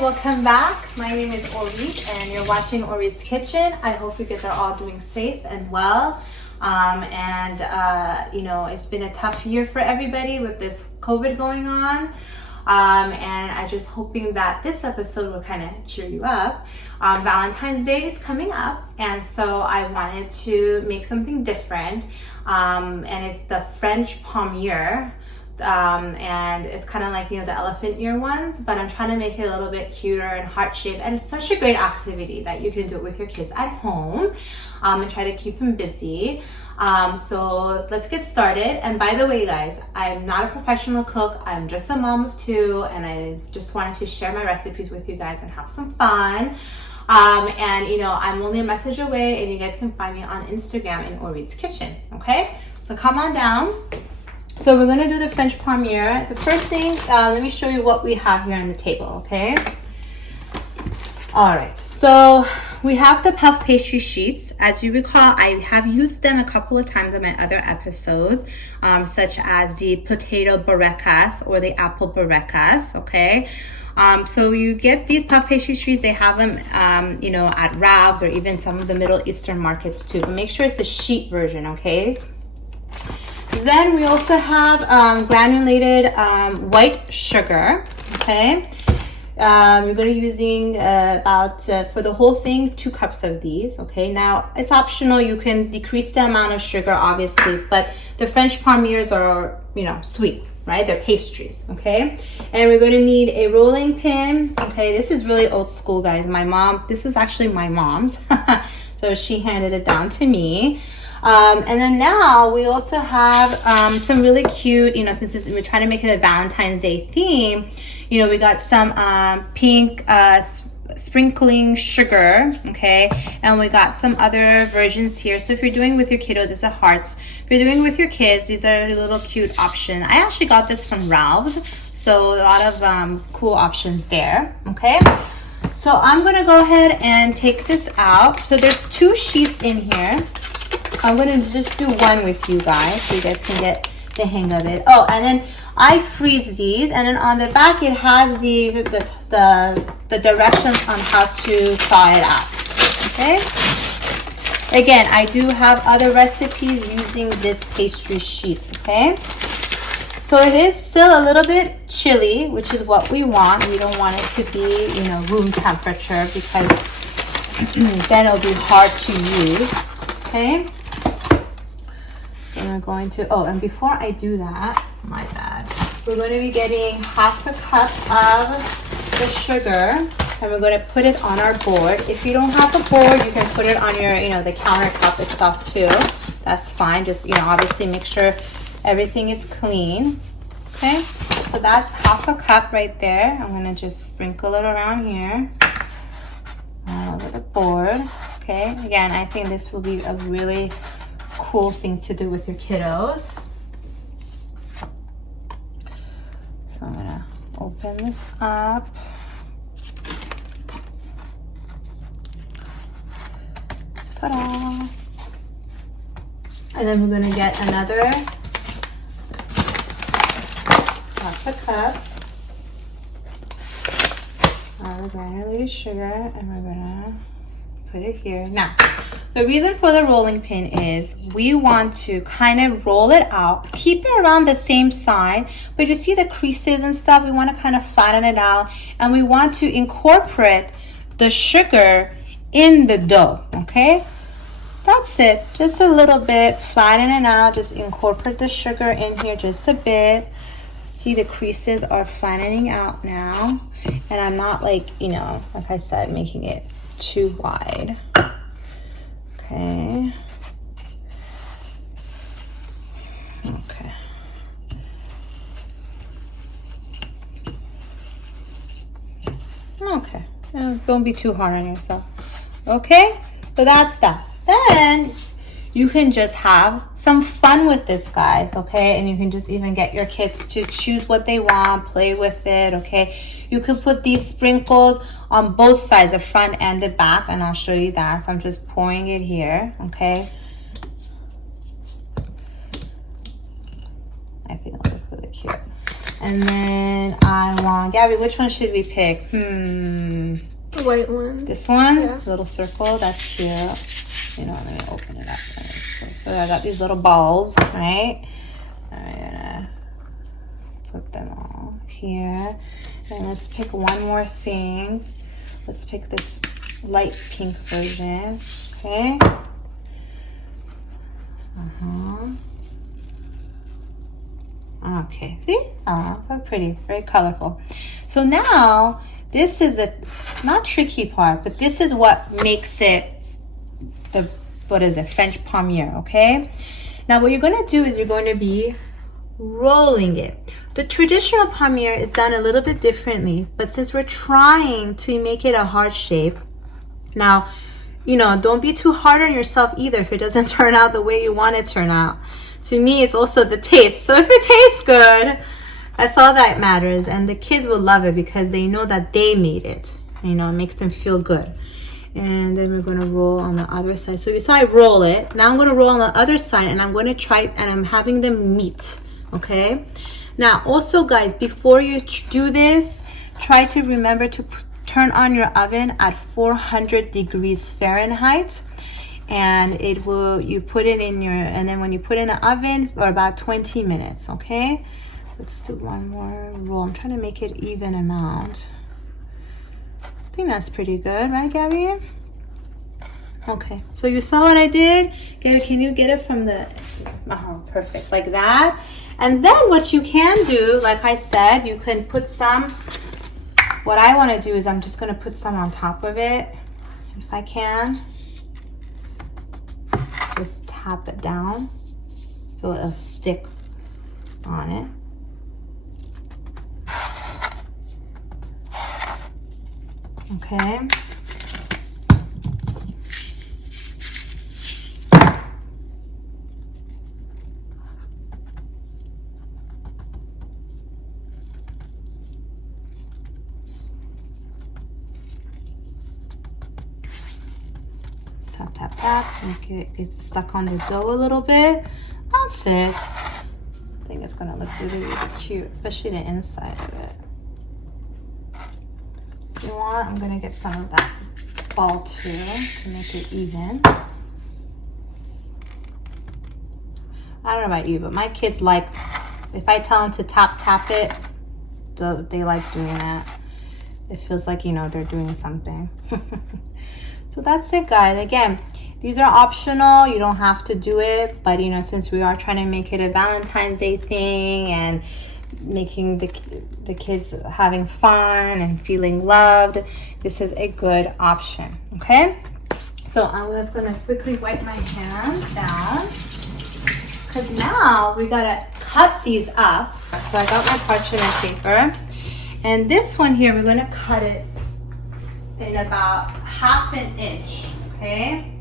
welcome back. My name is Orit and you're watching Orit's Kitchen. I hope you guys are all doing safe and well. You know, it's been a tough year for everybody with this COVID going on. And I'm just hoping that this episode will kind of cheer you up. Valentine's Day is coming up, and so I wanted to make something different. And it's the French Palmier. And it's kind of like, you know, the elephant ear ones, but I'm trying to make it a little bit cuter and heart-shaped, and it's such a great activity that you can do it with your kids at home and try to keep them busy. So let's get started. And by the way, guys, I'm not a professional cook. I'm just a mom of two, and I just wanted to share my recipes with you guys and have some fun. And you know, I'm only a message away, and you guys can find me on Instagram in Orit's Kitchen. Okay, so come on down. So we're gonna do the French Palmier. The first thing, let me show you what we have here on the table, okay? All right, so we have the puff pastry sheets. As you recall, I have used them a couple of times in my other episodes, such as the potato barecas or the apple barecas, okay? So you get these puff pastry sheets. They have them, you know, at Ralph's or even some of the Middle Eastern markets too, but make sure it's the sheet version, okay? Then we also have granulated white sugar, okay? You're gonna be using about, for the whole thing, 2 cups of these, okay? Now, it's optional. You can decrease the amount of sugar, obviously, but the French Palmiers are, you know, sweet, right? They're pastries, okay? And we're gonna need a rolling pin, okay? This is really old school, guys. My mom, this is actually my mom's, so she handed it down to me. And then now we also have some really cute, you know, since we're trying to make it a Valentine's Day theme, you know, we got some pink sprinkling sugar, okay? And we got some other versions here. So if you're doing with your kiddos, it's a hearts. If you're doing with your kids, these are a little cute option. I actually got this from Ralph's, so a lot of cool options there, okay? So I'm gonna go ahead and take this out. So there's 2 sheets in here. I'm gonna just do one with you guys so you guys can get the hang of it. Oh, and then I freeze these, and then on the back it has the directions on how to thaw it out. Okay. Again, I do have other recipes using this pastry sheet. Okay. So it is still a little bit chilly, which is what we want. We don't want it to be, you know, room temperature, because then it'll be hard to use. Okay. So we're going to, oh, and before I do that, my bad, we're going to be getting half a cup of the sugar, and we're going to put it on our board. If you don't have a board, you can put it on your, you know, the countertop itself too. That's fine. Just, you know, obviously make sure everything is clean. Okay, so that's half a cup right there. I'm going to just sprinkle it around here all over the board. Okay, again, I think this will be a really cool thing to do with your kiddos. So I'm gonna open this up. Ta-da! And then we're gonna get another half a cup of the granulated sugar, and we're gonna put it here. Now, the reason for the rolling pin is we want to kind of roll it out, keep it around the same side, but you see the creases and stuff, we want to kind of flatten it out, and we want to incorporate the sugar in the dough, okay? That's it, just a little bit, flatten it out, just incorporate the sugar in here just a bit. See, the creases are flattening out now, and I'm not, like, you know, like I said, making it too wide. Okay. Okay. Okay. Don't be too hard on yourself. Okay? So that's that. Then you can just have some fun with this, guys, okay? And you can just even get your kids to choose what they want, play with it, okay? You can put these sprinkles on both sides, the front and the back, and I'll show you that. So I'm just pouring it here, okay? I think it'll look really cute. And then I want, Gabby, which one should we pick? The white one. This one? Yeah. Little circle, that's cute. You know, let me open it up. So I got these little balls, right? I'm gonna put them all here. And let's pick one more thing. Let's pick this light pink version, okay? Okay, see? Oh, so pretty, very colorful. So now, this is a, not tricky part, but this is what makes it the, what is it, French Palmier, okay? Now what you're gonna do is you're going to be rolling it. The traditional Palmier is done a little bit differently, but since we're trying to make it a heart shape, now, you know, don't be too hard on yourself either if it doesn't turn out the way you want it to turn out. To me, it's also the taste. So if it tastes good, that's all that matters. And the kids will love it because they know that they made it. You know, it makes them feel good. And then we're going to roll on the other side. So you saw I roll it. Now I'm going to roll on the other side and I'm going to try, and I'm having them meet. Okay? Now, also, guys, before you do this, try to remember to turn on your oven at 400 degrees Fahrenheit. And it will, you put it in your, and then when you put it in the oven for about 20 minutes, okay? Let's do one more roll. I'm trying to make it even amount. I think that's pretty good, right, Gabby? Okay, so you saw what I did? Can you get it from the, oh, perfect, like that. And then what you can do, like I said, you can put some, what I want to do is I'm just going to put some on top of it, if I can. Just tap it down so it'll stick on it. Okay. Tap, tap, tap, make it, it's stuck on the dough a little bit. That's it. I think it's gonna look really, really cute, especially the inside of it. If you want, I'm gonna get some of that ball too to make it even. I don't know about you, but my kids like, if I tell them to tap it, they like doing that. It feels like, you know, they're doing something. So that's it, guys. Again, these are optional. You don't have to do it, but you know, since we are trying to make it a Valentine's Day thing and making the kids having fun and feeling loved, this is a good option, okay? So I'm just gonna quickly wipe my hands down because now we gotta cut these up. So I got my parchment paper, and this one here, we're gonna cut it in about 1/2 inch, okay?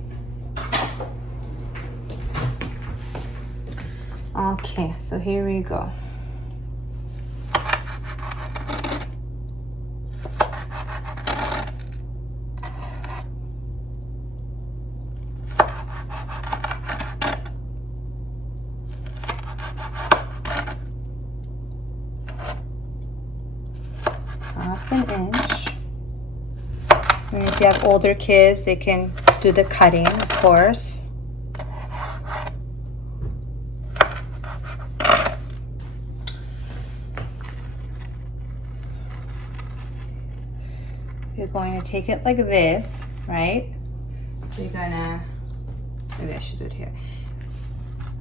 Okay, so here we go. Half an inch. And if you have older kids, they can do the cutting, of course. You're going to take it like this, right? You're gonna, maybe I should do it here.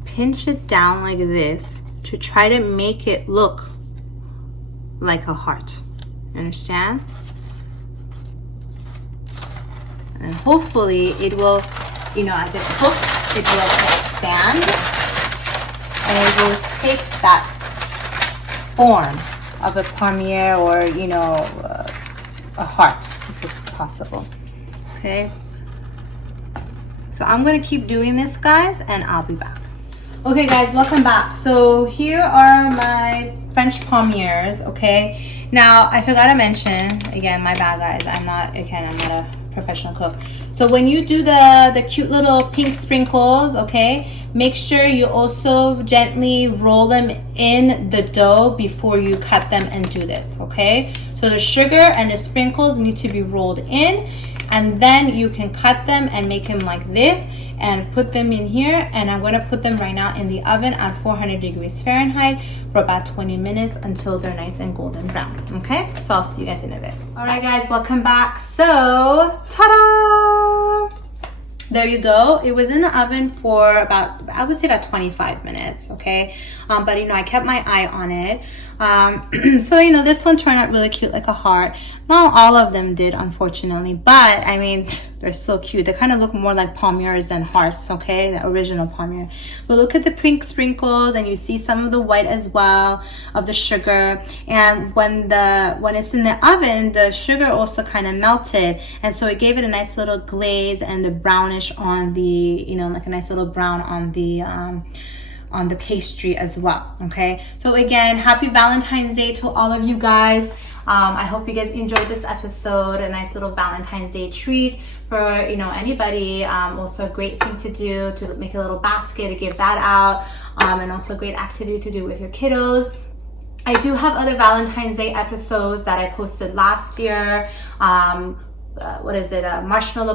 Pinch it down like this to try to make it look like a heart. Understand? And hopefully it will, you know, as it cooks, it will expand and it will take that form of a palmier or, you know, a heart, if it's possible. Okay. So I'm going to keep doing this, guys, and I'll be back. Okay, guys, welcome back. So here are my French palmiers, okay? Now, I forgot to mention, again, my bad, guys. I'm not a professional cook. So when you do the cute little pink sprinkles, okay, make sure you also gently roll them in the dough before you cut them and do this, okay? So the sugar and the sprinkles need to be rolled in, and then you can cut them and make them like this and put them in here. And I'm gonna put them right now in the oven at 400 degrees Fahrenheit for about 20 minutes until they're nice and golden brown, okay? So I'll see you guys in a bit. All right, guys, welcome back. So, ta-da! There you go. It was in the oven for about, I would say about 25 minutes, okay? But you know, I kept my eye on it. So you know, this one turned out really cute, like a heart. Not all of them did, unfortunately, but I mean, they're so cute. They kind of look more like palmiers than hearts, okay? The original palmier. But look at the pink sprinkles, and you see some of the white as well of the sugar. And when it's in the oven, the sugar also kind of melted, and so it gave it a nice little glaze and the brownish on the, you know, like a nice little brown on the pastry as well, okay? So again, happy Valentine's Day to all of you guys. I hope you guys enjoyed this episode, a nice little Valentine's Day treat for, you know, anybody. Also a great thing to do, to make a little basket to give that out, and also a great activity to do with your kiddos. I do have other Valentine's Day episodes that I posted last year. Marshmallow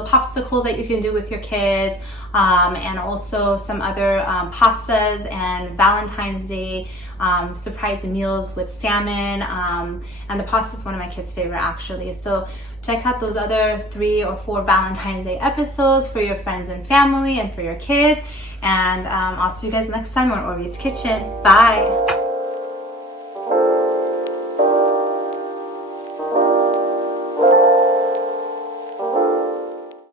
popsicles that you can do with your kids, and also some other pastas and Valentine's Day surprise meals with salmon, and the pasta is one of my kids' favorite actually. So check out those other 3 or 4 Valentine's Day episodes for your friends and family and for your kids, and I'll see you guys next time on Orit's Kitchen. Bye.